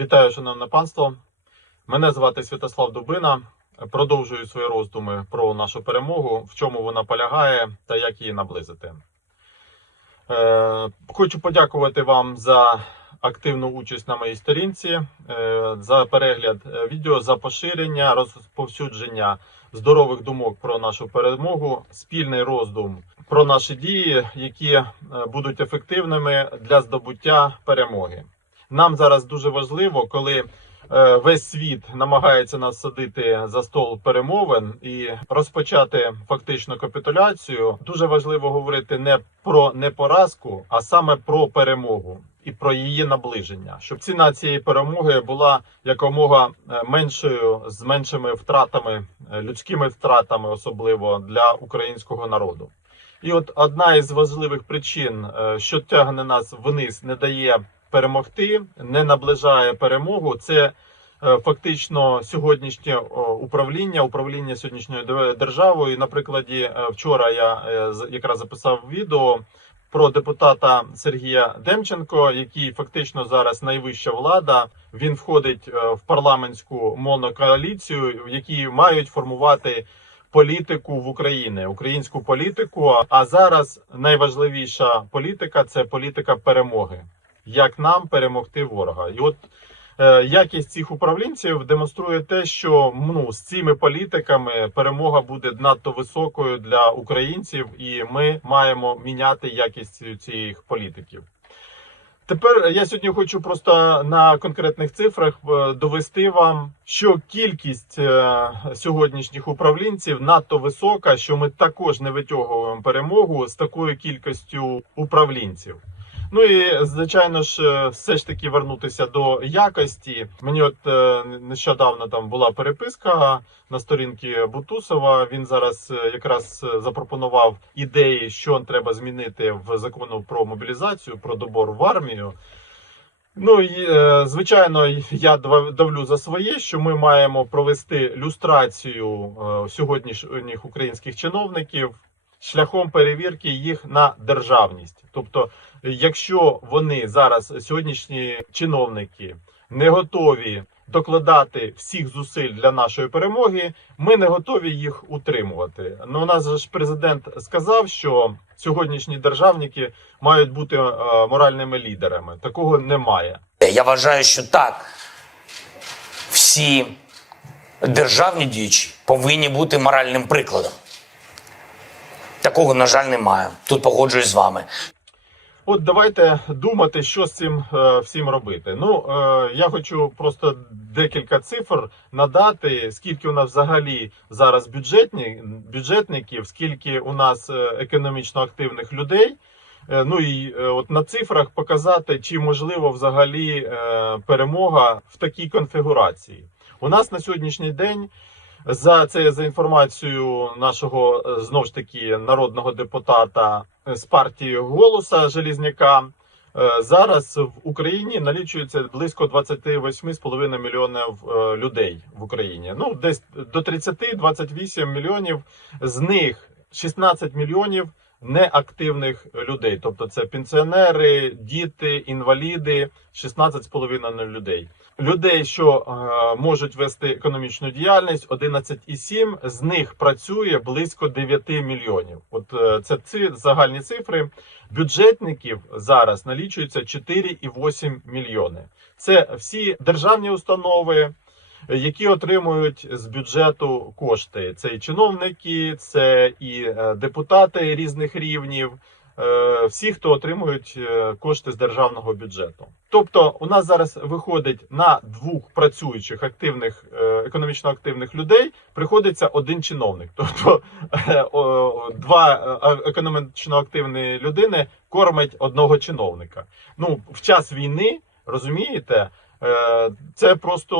Вітаю, шановне панство. Мене звати Святослав Дубина. Продовжую свої роздуми про нашу перемогу, в чому вона полягає та як її наблизити. Е, хочу подякувати вам за активну участь на моїй сторінці, е, за перегляд е, відео, за поширення, розповсюдження здорових думок про нашу перемогу, спільний роздум про наші дії, які будуть ефективними для здобуття перемоги. Нам зараз дуже важливо, коли е, весь світ намагається нас садити за стол перемовин і розпочати фактичну капітуляцію. Дуже важливо говорити не про не поразку, а саме про перемогу і про її наближення, щоб ціна цієї перемоги була якомога е, меншою з меншими втратами, е, людськими втратами, особливо для українського народу. І от одна із важливих причин, що тягне нас вниз, не дає перемогти, не наближає перемогу. Це е, фактично сьогоднішнє управління, управління сьогоднішньою дер- державою. На прикладі е, вчора я е, якраз записав відео про депутата Сергія Демченко, який фактично зараз найвища влада. Він входить е, в парламентську монокоаліцію, в якій мають формувати політику в Україні, українську політику. А зараз найважливіша політика це політика перемоги. Як нам перемогти ворога? І от е, якість цих управлінців демонструє те, що ну з цими політиками перемога буде надто високою для українців, і ми маємо міняти якість цих політиків. Тепер я сьогодні хочу просто на конкретних цифрах е, довести вам, що кількість е, сьогоднішніх управлінців надто висока, що ми також не витягуємо перемогу з такою кількістю управлінців. Ну і звичайно ж, е, все ж таки вернутися до якості. Мені от е, нещодавно там була переписка на сторінці Бутусова. Він зараз е, якраз запропонував ідеї, що треба змінити в закону про мобілізацію, про добор в армію. Ну і звичайно, я дав- давлю за своє, що ми маємо провести люстрацію сьогоднішніх українських чиновників шляхом перевірки їх на державність. Тобто, якщо вони зараз сьогоднішні чиновники не готові докладати всіх зусиль для нашої перемоги, ми не готові їх утримувати. Ну, у нас ж президент сказав, що сьогоднішні державники мають бути е, моральними лідерами. Такого немає. Я вважаю, що так. Всі державні діячі повинні бути моральним прикладом. Такого, на жаль, немає. Тут погоджуюсь з вами. От давайте думати, що з цим е, всім робити. Ну е, я хочу просто декілька цифр надати, скільки у нас взагалі зараз бюджетні бюджетників, скільки у нас е, економічно активних людей. Е, ну і е, от на цифрах показати, чи можливо взагалі е, перемога в такій конфігурації. У нас на сьогоднішній день за це за інформацією нашого е, знов ж таки народного депутата е, з партії голоса Желізняка. е, Зараз в Україні налічується близько 28,5 мільйонів людей в Україні. Ну десь до 30-28 мільйонів. З них 16 мільйонів неактивних людей. Тобто це пенсіонери, діти, інваліди, 16,5 людей. Людей, що е, можуть вести економічну діяльність, 11,7, з них працює близько 9 мільйонів. От е, це ці загальні цифри. Бюджетників зараз налічується 4,8 мільйони. Це всі державні установи, які отримують з бюджету кошти. Це і чиновники, це і е, депутати різних рівнів. е, Всі, хто отримують е, кошти з державного бюджету, тобто у нас зараз виходить на двох працюючих активних економічно активних людей, приходиться один чиновник. Тобто два економічно активні людини кормить одного чиновника. Ну в час війни розумієте, Це просто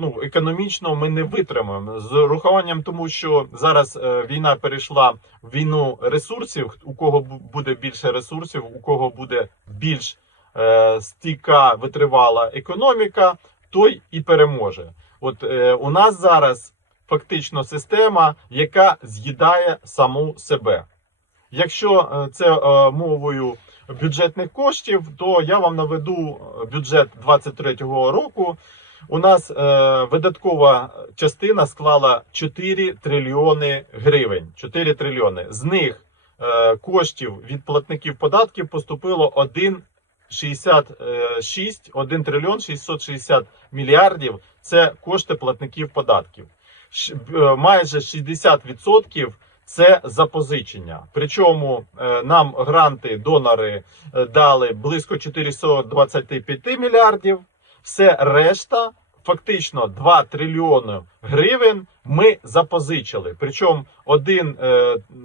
ну економічно ми не витримаємо з урахуванням, тому що зараз е, війна перейшла в війну ресурсів. У кого буде більше ресурсів, у кого буде більш е, стійка витривала економіка, той і переможе. От е, у нас зараз фактично система, яка з'їдає саму себе. Якщо е, це е, мовою бюджетних коштів, то я вам наведу бюджет 2023 року. У нас е, видаткова частина склала 4 трильйони гривень. 4 трильйони. З них е, коштів від платників податків поступило 1,66, 1 трильйон 660 мільярдів. Це кошти платників податків. Е, Майже 60% це запозичення. Причому е, нам гранти, донори е, дали близько 425 мільярдів. Все решта, фактично 2 трильйони гривень ми запозичили. Причому 1,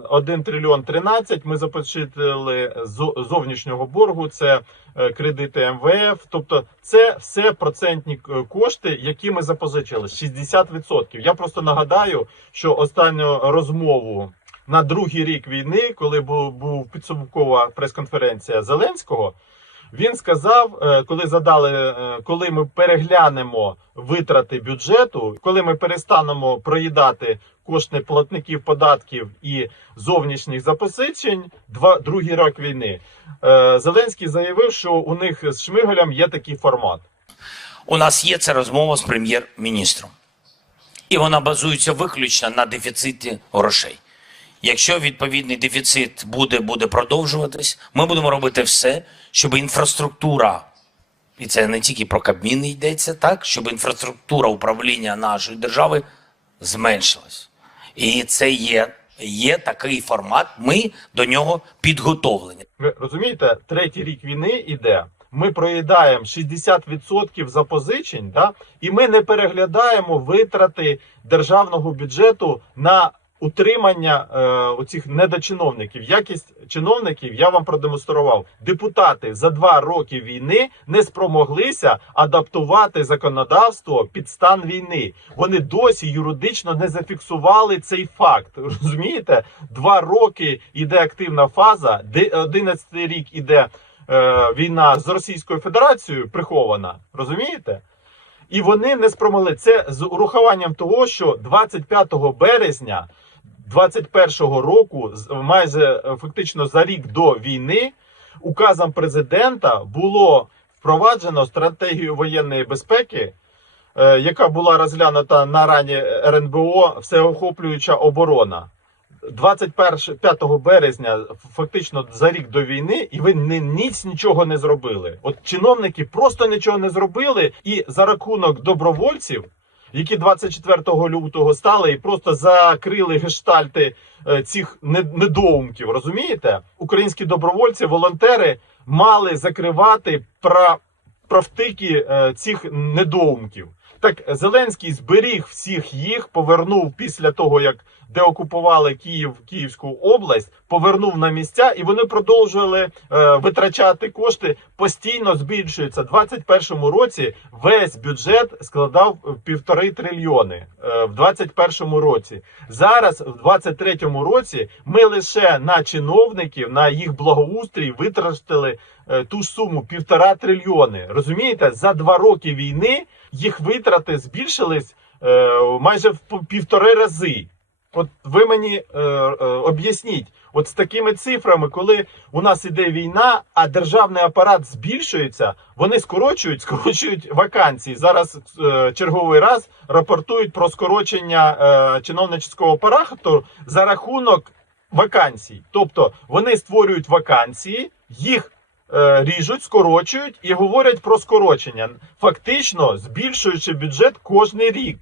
1 трильйон 13 ми запозичили з зовнішнього боргу, це е, кредити МВФ. Тобто це все процентні е, кошти, які ми запозичили. 60%. Я просто нагадаю, що останню розмову на другий рік війни, коли був підсумкова прес-конференція Зеленського. Він сказав, е, коли задали, е, коли ми переглянемо витрати бюджету, коли ми перестанемо проїдати кошти платників податків і зовнішніх запозичень, два другий рік війни. е, Зеленський заявив, що у них з Шмигалем є такий формат. У нас є ця розмова з прем'єр-міністром, і вона базується виключно на дефіциті грошей. Якщо відповідний дефіцит буде, буде продовжуватись, ми будемо робити все, щоб інфраструктура, і це не тільки про Кабмін йдеться, так, щоб інфраструктура управління нашої держави зменшилась. І це є, є такий формат. Ми до нього підготовлені. Ви розумієте, третій рік війни іде. Ми проїдаємо 60% запозичень, да? і ми не переглядаємо витрати державного бюджету на утримання е, оцих недочиновників. Якість чиновників я вам продемонстрував. Депутати за два роки війни не спромоглися адаптувати законодавство під стан війни. Вони досі юридично не зафіксували цей факт. Розумієте, два роки іде активна фаза, де 11 рік іде е, війна з Російською Федерацією прихована. Розумієте? І вони не спромогли це з урахуванням того, що 25 березня 21 року, майже е, фактично за рік до війни, указом президента було впроваджено стратегію воєнної безпеки, е, яка була розглянута на рані РНБО всеохоплююча оборона. 21 5 березня, фактично за рік до війни, і ви не ніц нічого не зробили. От чиновники просто нічого не зробили, і за рахунок добровольців, які 24 лютого стали і просто закрили гештальти е, цих не- недоумків. Розумієте? Українські добровольці, волонтери мали закривати про правтики е, цих недоумків. Так Зеленський зберіг всіх їх, повернув після того, як деокупували Київ, Київську область, повернув на місця, і вони продовжували е, витрачати кошти. Постійно збільшується. У 2021 році весь бюджет складав е, півтори трильйони е, в 2021 році. Зараз, в 2023 році, ми лише на чиновників, на їх благоустрій витратили е, ту ж суму півтора трильйони. Розумієте, за два роки війни їх витрати збільшились е, майже в півтори рази. От ви мені е, е, об'ясніть, от з такими цифрами, коли у нас іде війна, а державний апарат збільшується, вони скорочують, скорочують вакансії. Зараз е, черговий раз рапортують про скорочення е, чиновничського апарату за рахунок вакансій. Тобто вони створюють вакансії, їх ріжуть, скорочують і говорять про скорочення, фактично збільшуючи бюджет кожний рік.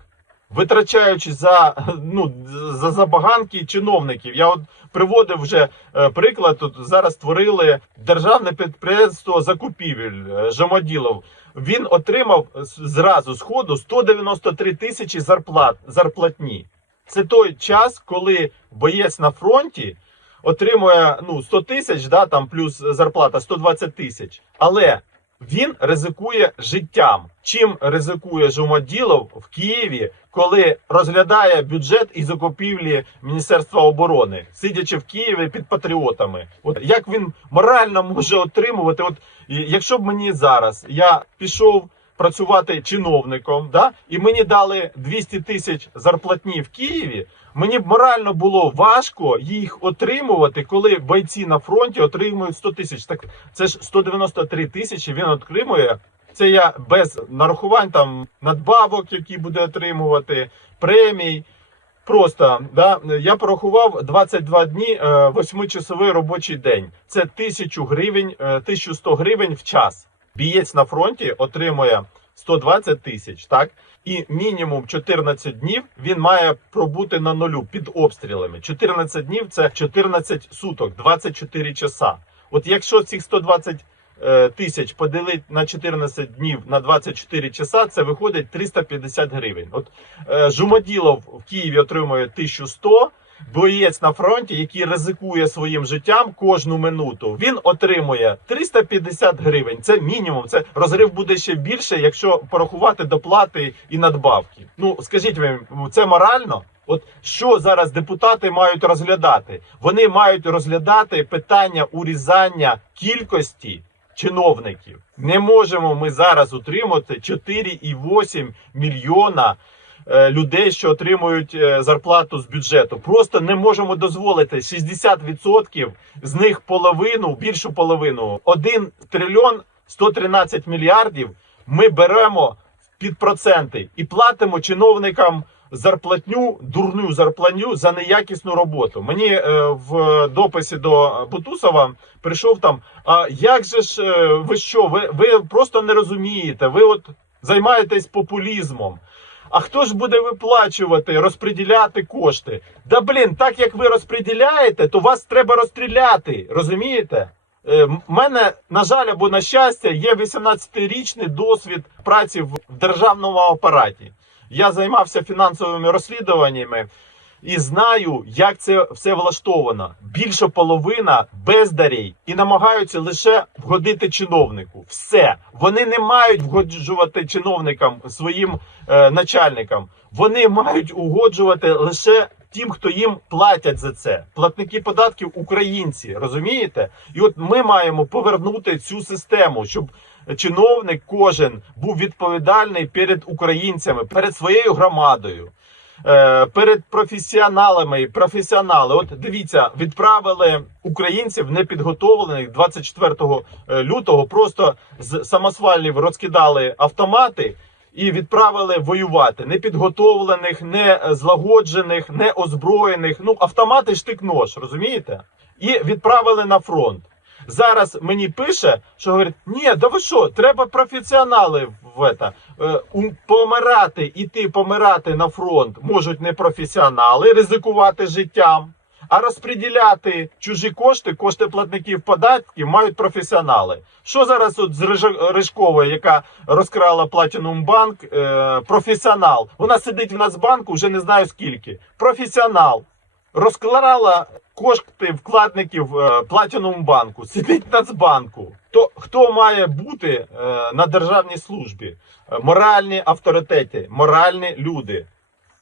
Витрачаючи за ну за забаганки чиновників, я от приводив вже е, приклад. Тут зараз створили державне підприємство закупівель е, Жамоділов. Він отримав зразу з ходу 193 тисячі зарплат зарплатні. Це той час, коли боєць на фронті отримує ну 100 тисяч, да там плюс зарплата 120 тисяч. Але він ризикує життям. Чим ризикує Жумаділов в Києві, коли розглядає бюджет і закупівлі Міністерства оборони, сидячи в Києві під патріотами? От як він морально може отримувати? От якщо б мені зараз я пішов. Працювати чиновником, да, і мені дали 200 тисяч зарплатні в Києві. Мені б морально було важко їх отримувати, коли бойці на фронті отримують 100 тисяч. Так це ж 193 тисячі. Він отримує. Це я без нарахувань там надбавок, які буде отримувати, премій. Просто да, я порахував 22 дні, е, 8-часовий робочий день. Це 1000 гривень, е, 1100 гривень в час. Бієць на фронті отримує 120 тисяч, так? І мінімум 14 днів він має пробути на нулю під обстрілами. 14 днів це 14 суток, 24 часа. От якщо цих 120 е, тисяч поділити на 14 днів на 24 часа, це виходить 350 гривень. От е, Жумаділов в Києві отримує 1100, боєць на фронті, який ризикує своїм життям кожну минуту, він отримує 350 гривень. Це мінімум. Це розрив буде ще більше, якщо порахувати доплати і надбавки. Ну скажіть ви, це морально? От що зараз депутати мають розглядати? Вони мають розглядати питання урізання кількості чиновників. Не можемо ми зараз утримати 4,8 мільйона людей, що отримують е, зарплату з бюджету. Просто не можемо дозволити 60% з них половину, більшу половину, 1 трильйон 113 мільярдів. Ми беремо під проценти і платимо чиновникам зарплатню, дурну зарплатню за неякісну роботу. Мені е, в дописі до Бутусова прийшов там. А як же ж е, ви що? Ви, ви просто не розумієте? Ви от займаєтесь популізмом. А хто ж буде виплачувати, розподіляти кошти? Да блін, так як ви розподіляєте, то вас треба розстріляти. Розумієте? Е, мене, на жаль, або на щастя, є 18-річний досвід праці в в державному апараті. Я займався фінансовими розслідуваннями і знаю, як це все влаштовано. Більша половина бездарей і намагаються лише вгодити чиновнику. Все вони не мають вгоджувати чиновникам своїм е, начальникам. Вони мають угоджувати лише тим, хто їм платять за це. Платники податків українці, розумієте? І от ми маємо повернути цю систему, щоб чиновник кожен був відповідальний перед українцями, перед своєю громадою. Е, Перед професіоналами, професіонали, от дивіться, відправили українців непідготовлених 24 лютого. Просто з самосвалів розкидали автомати і відправили воювати непідготовлених, не злагоджених, не озброєних. Ну, автомати штик-нож, розумієте? І відправили на фронт. Зараз мені пише, що говорить: ні, да ви що, треба професіонали в. Е, у- помирати, іти помирати на фронт можуть не професіонали, ризикувати життям. А розподіляти чужі кошти, кошти платників податків мають професіонали. Що зараз от з Рижковою, яка розкрала Platinum Bank, е, професіонал. Вона сидить в Нацбанку вже не знаю скільки. Професіонал розкрала кошти вкладників е, Platinum банку, сидить Нацбанку. То хто має бути е, на державній службі? Е, Моральні авторитети, моральні люди.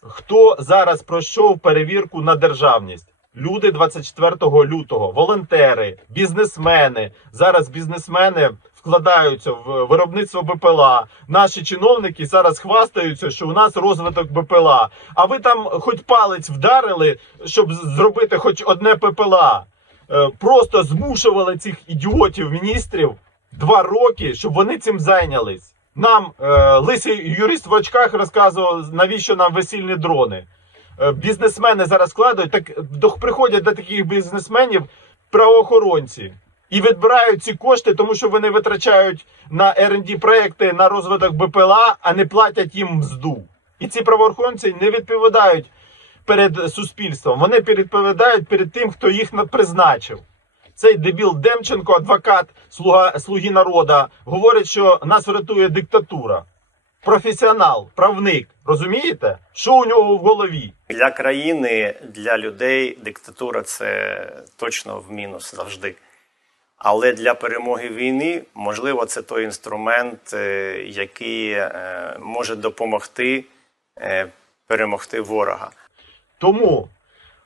Хто зараз пройшов перевірку на державність? Люди 24 лютого, волонтери, бізнесмени. Зараз бізнесмени вкладаються в виробництво БПЛА. Наші чиновники зараз хвастаються, що у нас розвиток БПЛА. А ви там хоч палець вдарили, щоб зробити хоч одне ППЛА. Е, Просто змушували цих ідіотів міністрів два роки, щоб вони цим зайнялись. Нам е, лисий юрист в очках розказував, навіщо нам весільні дрони. Е, бізнесмени зараз складають, так до, приходять до таких бізнесменів правоохоронці і відбирають ці кошти, тому що вони витрачають на R&D проекти на розвиток БПЛА, а не платять їм мзду. І ці правоохоронці не відповідають перед суспільством. Вони відповідають перед тим, хто їх на- призначив. Цей дебіл Демченко, адвокат, слуга слуги народа, говорить, що нас врятує диктатура. Професіонал, правник. Розумієте, що у нього в голові? Для країни, для людей диктатура це точно в мінус завжди. Але для перемоги війни, можливо, це той інструмент, е, який е, може допомогти е, перемогти ворога. Тому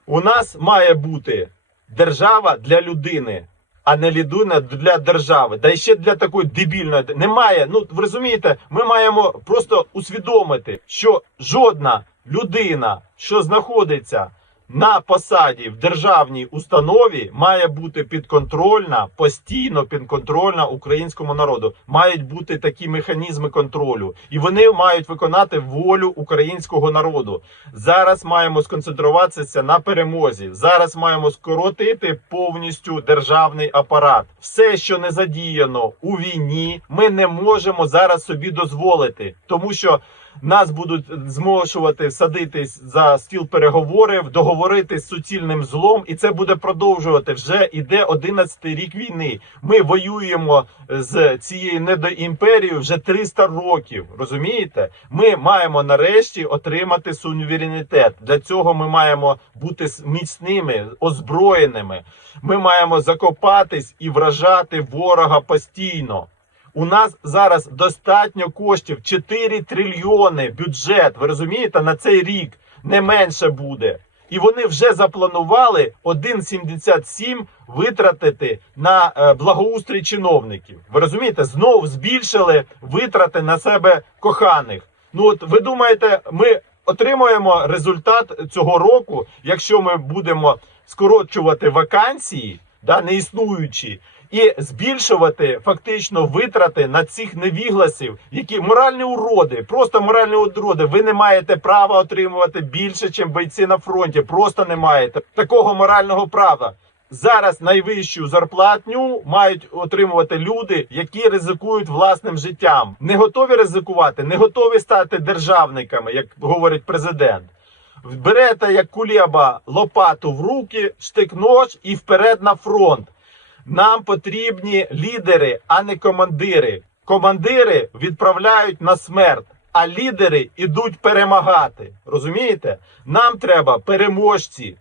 у нас має бути держава для людини, а не людина для держави. Да ще для такої дебільної немає. Ну ви розумієте, ми маємо просто усвідомити, що жодна людина, що знаходиться на посаді в державній установі, має бути підконтрольна, постійно підконтрольна українському народу. Мають бути такі механізми контролю, і вони мають виконати волю українського народу. Зараз маємо сконцентруватися на перемозі. Зараз маємо скоротити повністю державний апарат. Все, що не задіяно у війні, ми не можемо зараз собі дозволити, тому що. Нас будуть змушувати садитись за стіл переговорів, договоритись з суцільним злом, і це буде продовжувати. Вже іде 11-й рік війни. Ми воюємо з цією недоімперією вже 300 років. Розумієте? Ми маємо нарешті отримати суверенітет. Для цього ми маємо бути міцними, озброєними. Ми маємо закопатись і вражати ворога постійно. У нас зараз достатньо коштів 4 трильйони бюджет. Ви розумієте, на цей рік не менше буде. І вони вже запланували 1,77 витратити на е, благоустрій чиновників. Ви розумієте, знов збільшили витрати на себе коханих. Ну от ви думаєте, ми отримуємо результат цього року, якщо ми будемо скорочувати вакансії, да, неіснуючі, і збільшувати фактично витрати на цих невігласів, які моральні уроди, просто моральні уроди. Ви не маєте права отримувати більше, ніж бойці на фронті. Просто не маєте такого морального права. Зараз найвищу зарплатню мають отримувати люди, які ризикують власним життям. Не готові ризикувати, не готові стати державниками, як говорить президент. Берете як кулеба лопату в руки, штик-нож і вперед на фронт. Нам потрібні лідери, а не командири. Командири відправляють на смерть, а лідери ідуть перемагати. Розумієте? Нам треба переможці,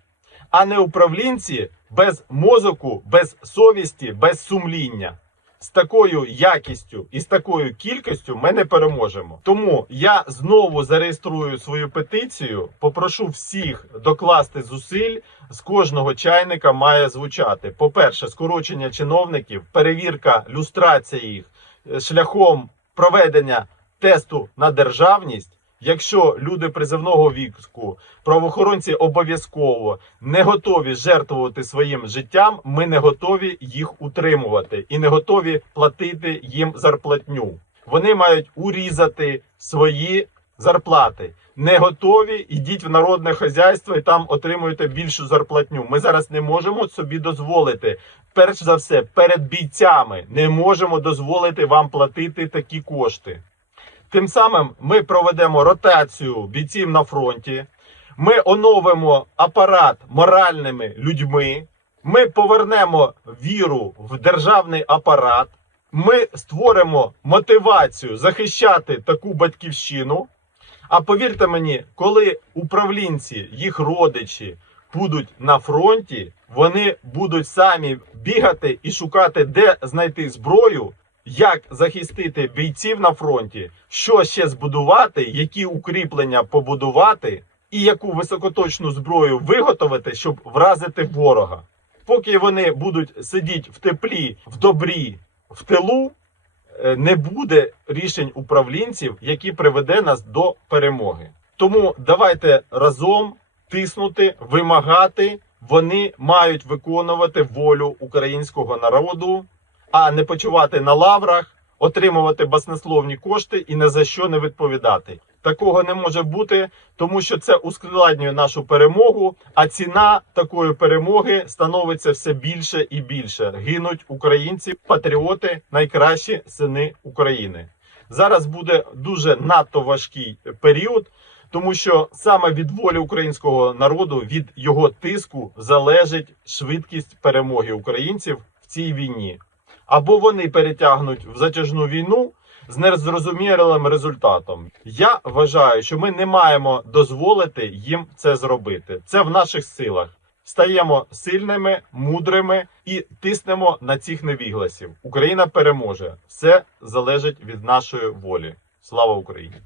а не управлінці без мозоку, без совісті, без сумління. З такою якістю і з такою кількістю ми не переможемо. Тому я знову зареєструю свою петицію. Попрошу всіх докласти зусиль. З кожного чайника має звучати: по-перше, скорочення чиновників, перевірка люстрація їх е, шляхом проведення тесту на державність. Якщо люди призивного віку, правоохоронці обов'язково не готові жертвувати своїм життям, ми не готові їх утримувати і не готові платити їм зарплатню. Вони мають урізати свої зарплати. Не готові, ідіть в народне хазяйство і там отримуєте більшу зарплатню. Ми зараз не можемо собі дозволити. Перш за все, перед бійцями не можемо дозволити вам платити такі кошти. Тим самим ми проведемо ротацію бійців на фронті. Ми оновимо апарат моральними людьми. Ми повернемо віру в державний апарат. Ми створимо мотивацію захищати таку батьківщину. А повірте мені, коли управлінці, їх родичі будуть на фронті, вони будуть самі бігати і шукати, де знайти зброю, як захистити бійців на фронті, що ще збудувати, які укріплення побудувати, і яку високоточну зброю виготовити, щоб вразити ворога. Поки вони будуть сидіти в теплі, в добрі, в тилу, е, не буде рішень управлінців, які приведе нас до перемоги. Тому давайте разом тиснути, вимагати. Вони мають виконувати волю українського народу, а не почувати на лаврах, отримувати баснословні кошти і не за що не відповідати. Такого не може бути, тому що це ускладнює нашу перемогу. А ціна такої перемоги становиться все більше і більше. Гинуть українці, патріоти, найкращі сини України. Зараз буде дуже надто важкий період, тому що саме від волі українського народу, від його тиску залежить швидкість перемоги українців в цій війні. Або вони перетягнуть в затяжну війну з незрозумілим результатом. Я вважаю, що ми не маємо дозволити їм це зробити. Це в наших силах. Стаємо сильними, мудрими і тиснемо на цих невігласів. Україна переможе. Все залежить від нашої волі. Слава Україні!